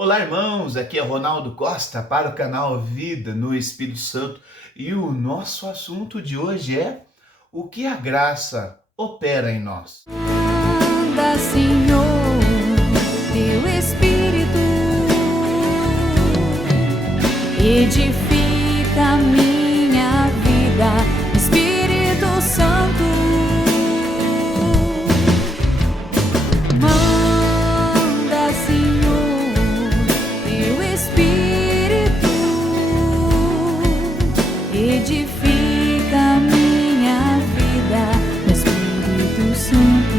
Olá, irmãos, aqui é Ronaldo Costa para o canal Vida no Espírito Santo e o nosso assunto de hoje é o que a graça opera em nós. Manda, Senhor, teu Espírito edifica a minha vida, Espírito Santo. Manda, Senhor, teu Espírito edifica a minha vida, Espírito Santo.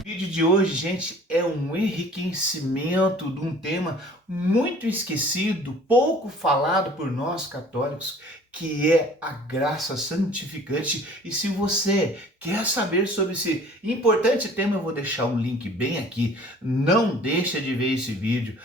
O vídeo de hoje, gente, é um enriquecimento de um tema muito esquecido, pouco falado por nós católicos, que é a graça santificante. E se você quer saber sobre esse importante tema, eu vou deixar um link bem aqui. Não deixa de ver esse vídeo.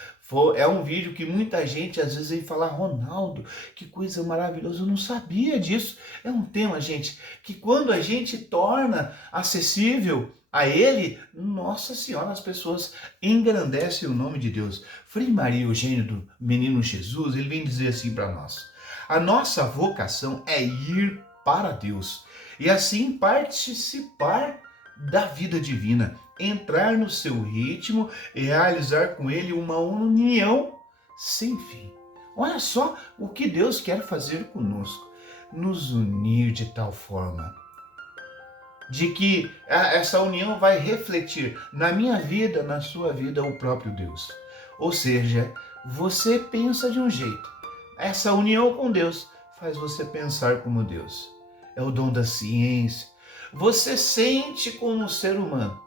É um vídeo que muita gente às vezes vem falar: Ronaldo, que coisa maravilhosa, eu não sabia disso. É um tema, gente, que quando a gente torna acessível a ele, Nossa Senhora, as pessoas engrandecem o nome de Deus. Frei Maria Eugênio do Menino Jesus, ele vem dizer assim para nós: a nossa vocação é ir para Deus e assim participar da vida divina, entrar no seu ritmo e realizar com ele uma união sem fim. Olha só o que Deus quer fazer conosco: nos unir de tal forma de que essa união vai refletir na minha vida, na sua vida, o próprio Deus. Ou seja, você pensa de um jeito, essa união com Deus faz você pensar como Deus. É o dom da ciência. Você sente como ser humano,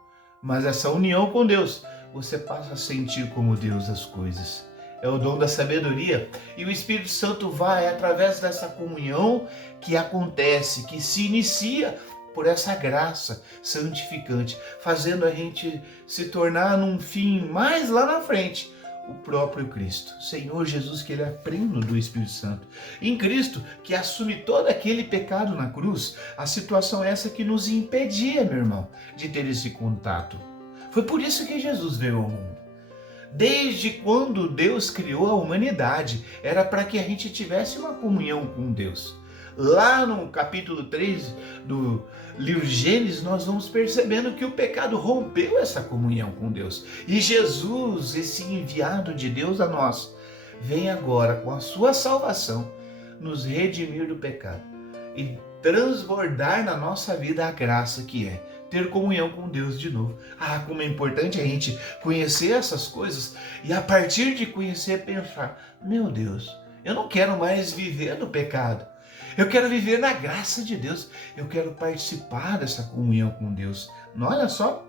mas essa união com Deus, você passa a sentir como Deus as coisas. É o dom da sabedoria. E o Espírito Santo vai, através dessa comunhão que acontece, que se inicia por essa graça santificante, fazendo a gente se tornar num fim mais lá na frente, o próprio Cristo, Senhor Jesus, que ele é pleno do Espírito Santo. Em Cristo, que assume todo aquele pecado na cruz, a situação é essa que nos impedia, meu irmão, de ter esse contato. Foi por isso que Jesus veio ao mundo. Desde quando Deus criou a humanidade, era para que a gente tivesse uma comunhão com Deus. Lá no capítulo 3 do livro de Gênesis, nós vamos percebendo que o pecado rompeu essa comunhão com Deus. E Jesus, esse enviado de Deus a nós, vem agora com a sua salvação nos redimir do pecado e transbordar na nossa vida a graça que é ter comunhão com Deus de novo. Ah, como é importante a gente conhecer essas coisas e a partir de conhecer pensar: meu Deus, eu não quero mais viver no pecado. Eu quero viver na graça de Deus. Eu quero participar dessa comunhão com Deus. Não, olha só.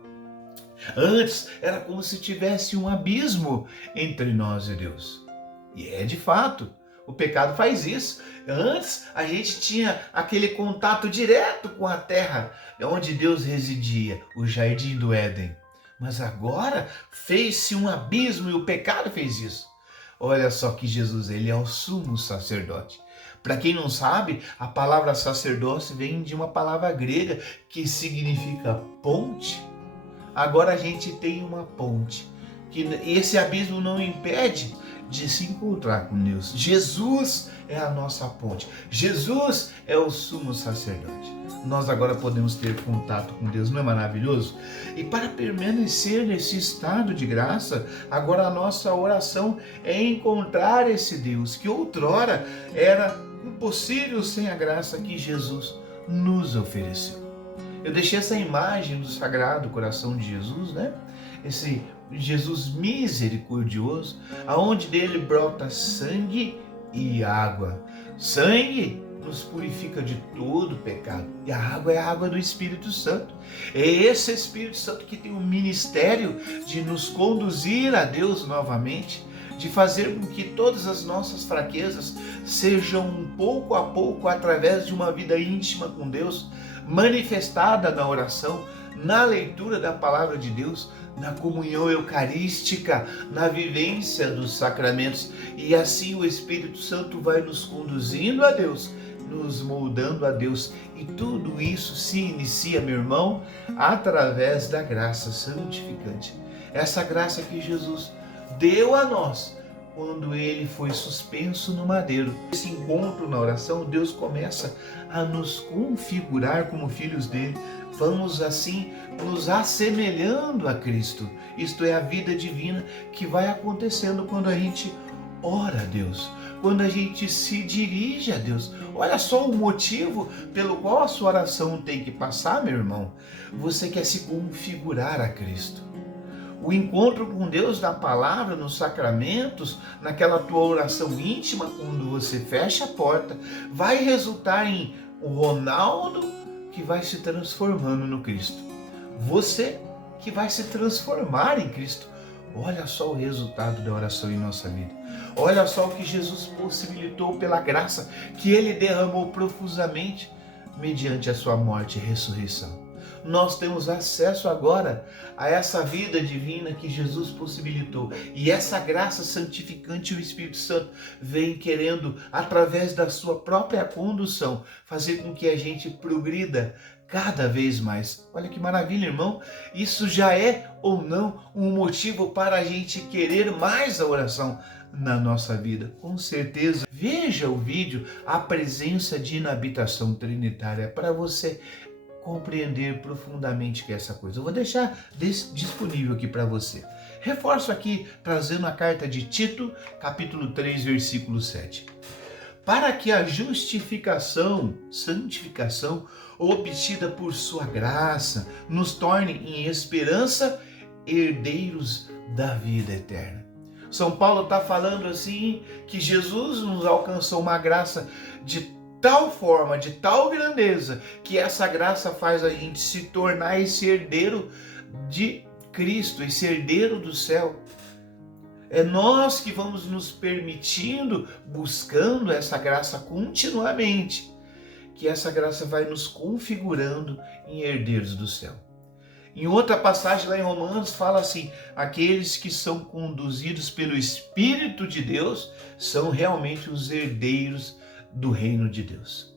Antes era como se tivesse um abismo entre nós e Deus. E é de fato. O pecado faz isso. Antes a gente tinha aquele contato direto com a terra, onde Deus residia, o jardim do Éden. Mas agora fez-se um abismo e o pecado fez isso. Olha só que Jesus, ele é o sumo sacerdote. Para quem não sabe, a palavra sacerdócio vem de uma palavra grega que significa ponte. Agora a gente tem uma ponte, que esse abismo não impede de se encontrar com Deus. Jesus é a nossa ponte. Jesus é o sumo sacerdote. Nós agora podemos ter contato com Deus, não é maravilhoso? E para permanecer nesse estado de graça, agora a nossa oração é encontrar esse Deus que outrora era impossível sem a graça que Jesus nos ofereceu. Eu deixei essa imagem do Sagrado Coração de Jesus, né? Esse Jesus misericordioso, aonde dele brota sangue e água. Sangue nos purifica de todo pecado. E a água é a água do Espírito Santo. É esse Espírito Santo que tem o ministério de nos conduzir a Deus novamente, de fazer com que todas as nossas fraquezas sejam pouco a pouco, através de uma vida íntima com Deus, manifestada na oração, na leitura da palavra de Deus, na comunhão eucarística, na vivência dos sacramentos. E assim o Espírito Santo vai nos conduzindo a Deus, nos moldando a Deus. E tudo isso se inicia, meu irmão, através da graça santificante. Essa graça que Jesus deu a nós quando ele foi suspenso no madeiro. Esse encontro na oração, Deus começa a nos configurar como filhos dele. Vamos assim nos assemelhando a Cristo. Isto é a vida divina que vai acontecendo quando a gente ora a Deus, quando a gente se dirige a Deus. Olha só o motivo pelo qual a sua oração tem que passar, meu irmão. Você quer se configurar a Cristo. O encontro com Deus na palavra, nos sacramentos, naquela tua oração íntima, quando você fecha a porta, vai resultar em o Ronaldo que vai se transformando no Cristo. Você que vai se transformar em Cristo. Olha só o resultado da oração em nossa vida. Olha só o que Jesus possibilitou pela graça que Ele derramou profusamente mediante a sua morte e ressurreição. Nós temos acesso agora a essa vida divina que Jesus possibilitou. E essa graça santificante, o Espírito Santo vem querendo, através da sua própria condução, fazer com que a gente progrida cada vez mais. Olha que maravilha, irmão. Isso já é ou não um motivo para a gente querer mais a oração na nossa vida? Com certeza. Veja o vídeo A Presença de Inabitação Trinitária para você compreender profundamente o que é essa coisa. Eu vou deixar disponível aqui para você. Reforço aqui, trazendo a carta de Tito, capítulo 3, versículo 7. Para que a justificação, santificação, obtida por sua graça, nos torne em esperança herdeiros da vida eterna. São Paulo está falando assim, que Jesus nos alcançou uma graça de tal forma, de tal grandeza, que essa graça faz a gente se tornar esse herdeiro de Cristo, esse herdeiro do céu. É nós que vamos nos permitindo, buscando essa graça continuamente, que essa graça vai nos configurando em herdeiros do céu. Em outra passagem lá em Romanos fala assim, aqueles que são conduzidos pelo Espírito de Deus são realmente os herdeiros do reino de Deus.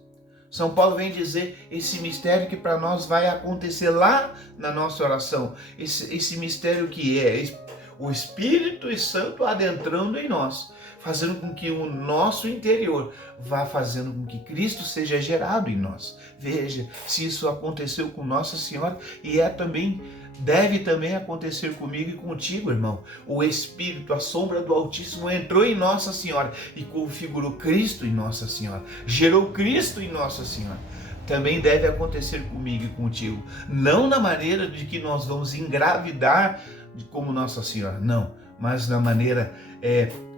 São Paulo vem dizer esse mistério que para nós vai acontecer lá na nossa oração, esse mistério que é o Espírito Santo adentrando em nós, fazendo com que o nosso interior vá fazendo com que Cristo seja gerado em nós. Veja, se isso aconteceu com Nossa Senhora e deve também acontecer comigo e contigo, irmão. O Espírito, a sombra do Altíssimo entrou em Nossa Senhora e configurou Cristo em Nossa Senhora, gerou Cristo em Nossa Senhora. Também deve acontecer comigo e contigo, não na maneira de que nós vamos engravidar como Nossa Senhora, não, mas na maneira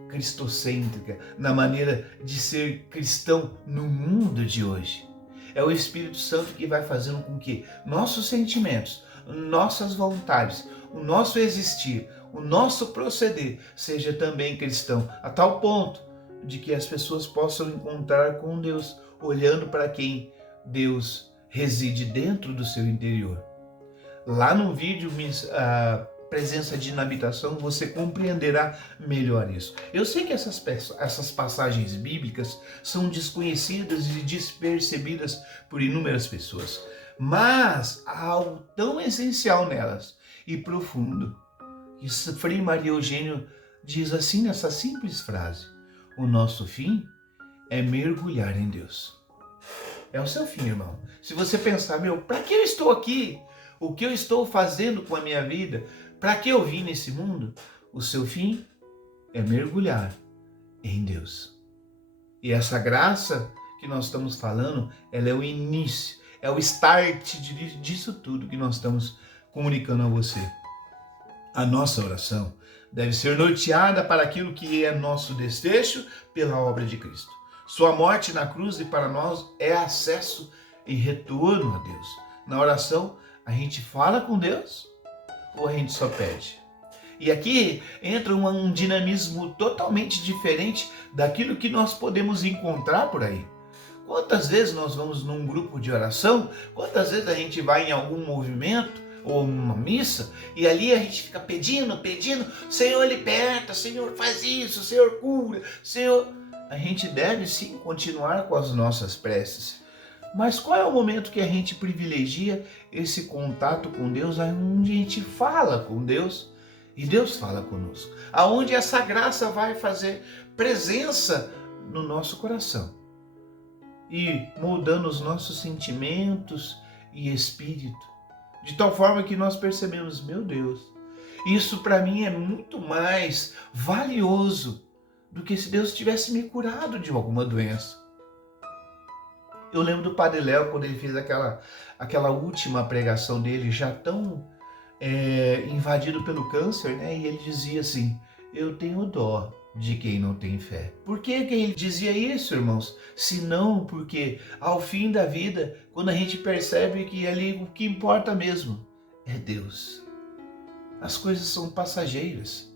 cristocêntrica, na maneira de ser cristão no mundo de hoje. É o Espírito Santo que vai fazendo com que nossos sentimentos, nossas vontades, o nosso existir, o nosso proceder seja também cristão, a tal ponto de que as pessoas possam encontrar com Deus, olhando para quem Deus reside dentro do seu interior. Lá no vídeo Presença de Inabitação, você compreenderá melhor isso. Eu sei que essas passagens bíblicas são desconhecidas e despercebidas por inúmeras pessoas, mas há algo tão essencial nelas e profundo. E Frei Maria Eugênio diz assim nessa simples frase: o nosso fim é mergulhar em Deus. É o seu fim, irmão. Se você pensar, para que eu estou aqui? O que eu estou fazendo com a minha vida? Para que eu vim nesse mundo? O seu fim é mergulhar em Deus. E essa graça que nós estamos falando, ela é o início, é o start disso tudo que nós estamos comunicando a você. A nossa oração deve ser norteada para aquilo que é nosso desfecho pela obra de Cristo. Sua morte na cruz e para nós é acesso e retorno a Deus. Na oração, a gente fala com Deus ou a gente só pede? E aqui entra um dinamismo totalmente diferente daquilo que nós podemos encontrar por aí. Quantas vezes nós vamos num grupo de oração, quantas vezes a gente vai em algum movimento ou uma missa e ali a gente fica pedindo, Senhor liberta, Senhor faz isso, Senhor cura, Senhor... A gente deve sim continuar com as nossas preces. Mas qual é o momento que a gente privilegia esse contato com Deus, onde a gente fala com Deus E Deus fala conosco. Aonde essa graça vai fazer presença no nosso coração e moldando os nossos sentimentos e espírito, de tal forma que nós percebemos, meu Deus, isso para mim é muito mais valioso do que se Deus tivesse me curado de alguma doença. Eu lembro do Padre Léo, quando ele fez aquela última pregação dele, já tão invadido pelo câncer, né? E ele dizia assim, eu tenho dó de quem não tem fé. Por que ele dizia isso, irmãos? Se não porque ao fim da vida, quando a gente percebe que ali o que importa mesmo é Deus. As coisas são passageiras.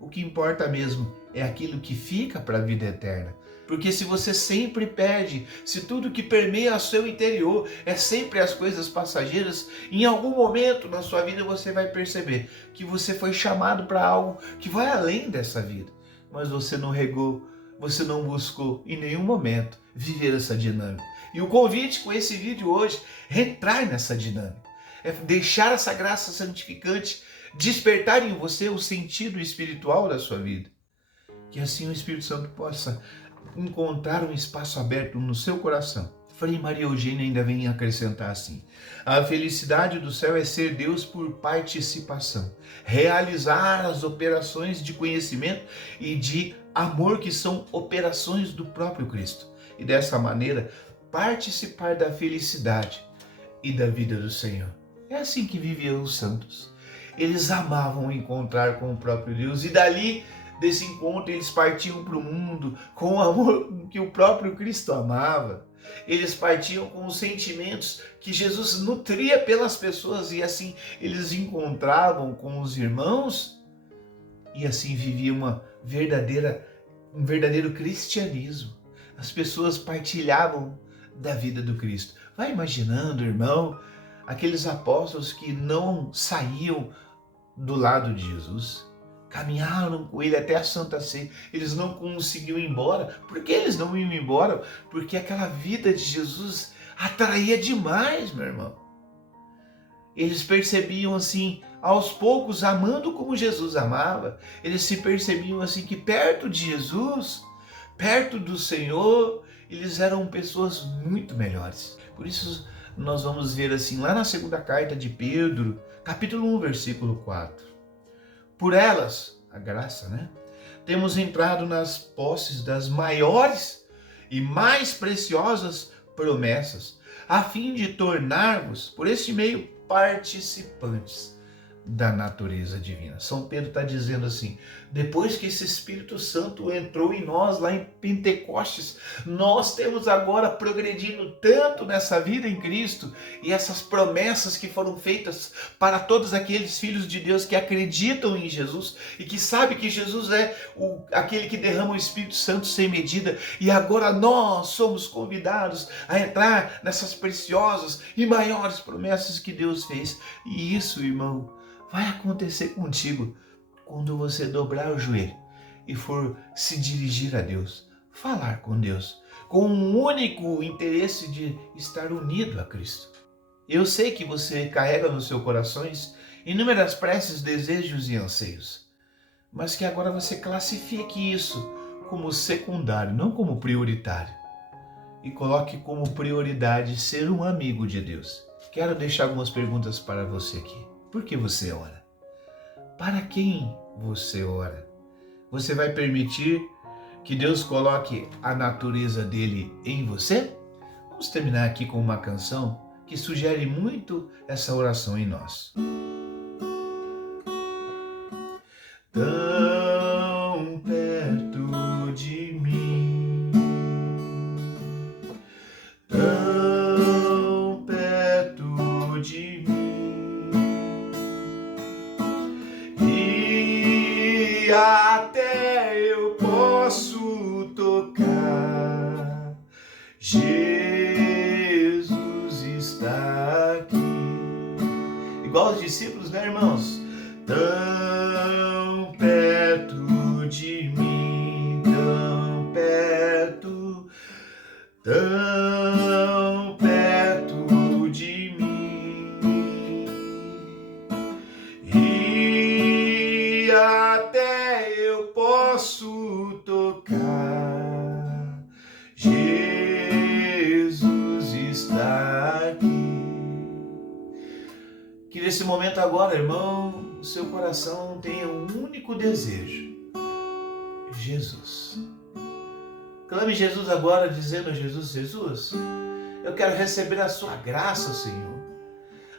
O que importa mesmo é aquilo que fica para a vida eterna. Porque se você sempre perde, se tudo que permeia o seu interior é sempre as coisas passageiras, em algum momento na sua vida você vai perceber que você foi chamado para algo que vai além dessa vida. Mas você não regou, você não buscou em nenhum momento viver essa dinâmica. E o convite com esse vídeo hoje é entrar nessa dinâmica. É deixar essa graça santificante despertar em você o sentido espiritual da sua vida. Que assim o Espírito Santo possa encontrar um espaço aberto no seu coração. Frei Maria Eugênia ainda vem acrescentar assim: a felicidade do céu é ser Deus por participação, realizar as operações de conhecimento e de amor que são operações do próprio Cristo. E dessa maneira participar da felicidade e da vida do Senhor. É assim que viviam os santos. Eles amavam encontrar com o próprio Deus e dali, desse encontro, eles partiam para o mundo com o amor que o próprio Cristo amava. Eles partiam com os sentimentos que Jesus nutria pelas pessoas e assim eles encontravam com os irmãos e assim viviam um verdadeiro cristianismo. As pessoas partilhavam da vida do Cristo. Vai imaginando, irmão, aqueles apóstolos que não saíam do lado de Jesus, caminharam com ele até a Santa Ceia, eles não conseguiam ir embora. Por que eles não iam embora? Porque aquela vida de Jesus atraía demais, meu irmão. Eles percebiam assim, aos poucos, amando como Jesus amava, eles se percebiam assim que perto de Jesus, perto do Senhor, eles eram pessoas muito melhores. Por isso nós vamos ver assim, lá na segunda carta de Pedro, capítulo 1, versículo 4. Por elas, a graça, né? Temos entrado nas posses das maiores e mais preciosas promessas, a fim de tornar-vos, por este meio, participantes da natureza divina. São Pedro está dizendo assim, depois que esse Espírito Santo entrou em nós lá em Pentecostes, nós temos agora progredindo tanto nessa vida em Cristo e essas promessas que foram feitas para todos aqueles filhos de Deus que acreditam em Jesus e que sabem que Jesus é aquele que derrama o Espírito Santo sem medida, e agora nós somos convidados a entrar nessas preciosas e maiores promessas que Deus fez. E isso, irmão, vai acontecer contigo quando você dobrar o joelho e for se dirigir a Deus, falar com Deus, com um único interesse de estar unido a Cristo. Eu sei que você carrega nos seus corações inúmeras preces, desejos e anseios, mas que agora você classifique isso como secundário, não como prioritário, e coloque como prioridade ser um amigo de Deus. Quero deixar algumas perguntas para você aqui. Por que você ora? Para quem você ora? Você vai permitir que Deus coloque a natureza dele em você? Vamos terminar aqui com uma canção que sugere muito essa oração em nós. Tão perto de mim, tão perto de mim, e até eu posso tocar. Jesus está aqui. Igual os discípulos, né, irmãos? Tão perto de mim, tão perto de mim, e nesse momento agora, irmão, o seu coração tenha um único desejo: Jesus. Clame Jesus agora, dizendo a Jesus: Jesus, eu quero receber a sua graça, Senhor.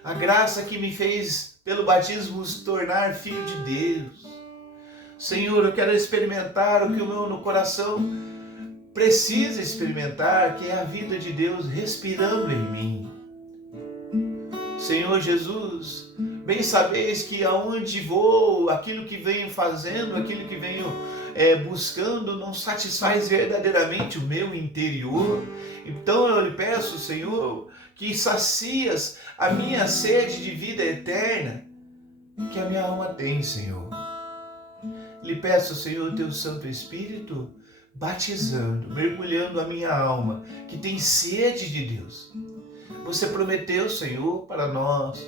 A graça que me fez, pelo batismo, se tornar filho de Deus. Senhor, eu quero experimentar o que o meu no coração precisa experimentar, que é a vida de Deus respirando em mim. Senhor Jesus, bem sabeis que aonde vou, aquilo que venho fazendo, aquilo que venho buscando, não satisfaz verdadeiramente o meu interior. Então eu lhe peço, Senhor, que sacias a minha sede de vida eterna que a minha alma tem, Senhor. Lhe peço, Senhor, teu Santo Espírito, batizando, mergulhando a minha alma, que tem sede de Deus. Você prometeu, Senhor, para nós,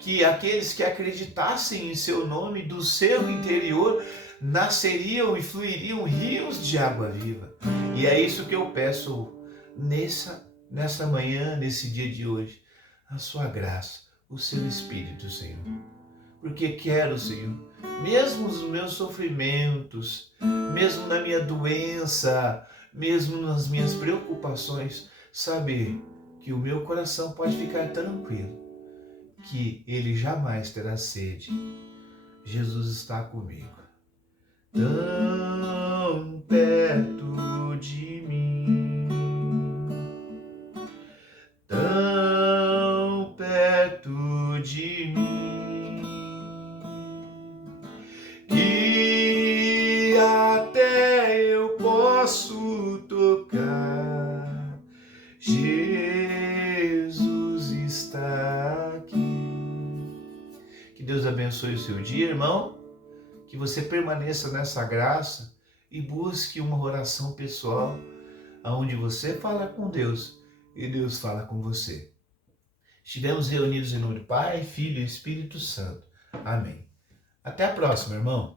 que aqueles que acreditassem em seu nome, do seu interior, nasceriam e fluiriam rios de água viva. E é isso que eu peço nessa manhã, nesse dia de hoje, a sua graça, o seu Espírito, Senhor. Porque quero, Senhor, mesmo nos meus sofrimentos, mesmo na minha doença, mesmo nas minhas preocupações, saber que o meu coração pode ficar tranquilo, que ele jamais terá sede. Jesus está comigo, tão perto de mim, tão perto de mim, que até eu posso tocar. Jesus está aqui. Que Deus abençoe o seu dia, irmão. Que você permaneça nessa graça e busque uma oração pessoal, onde você fala com Deus e Deus fala com você. Estivemos reunidos em nome do Pai, Filho e Espírito Santo. Amém. Até a próxima, irmão.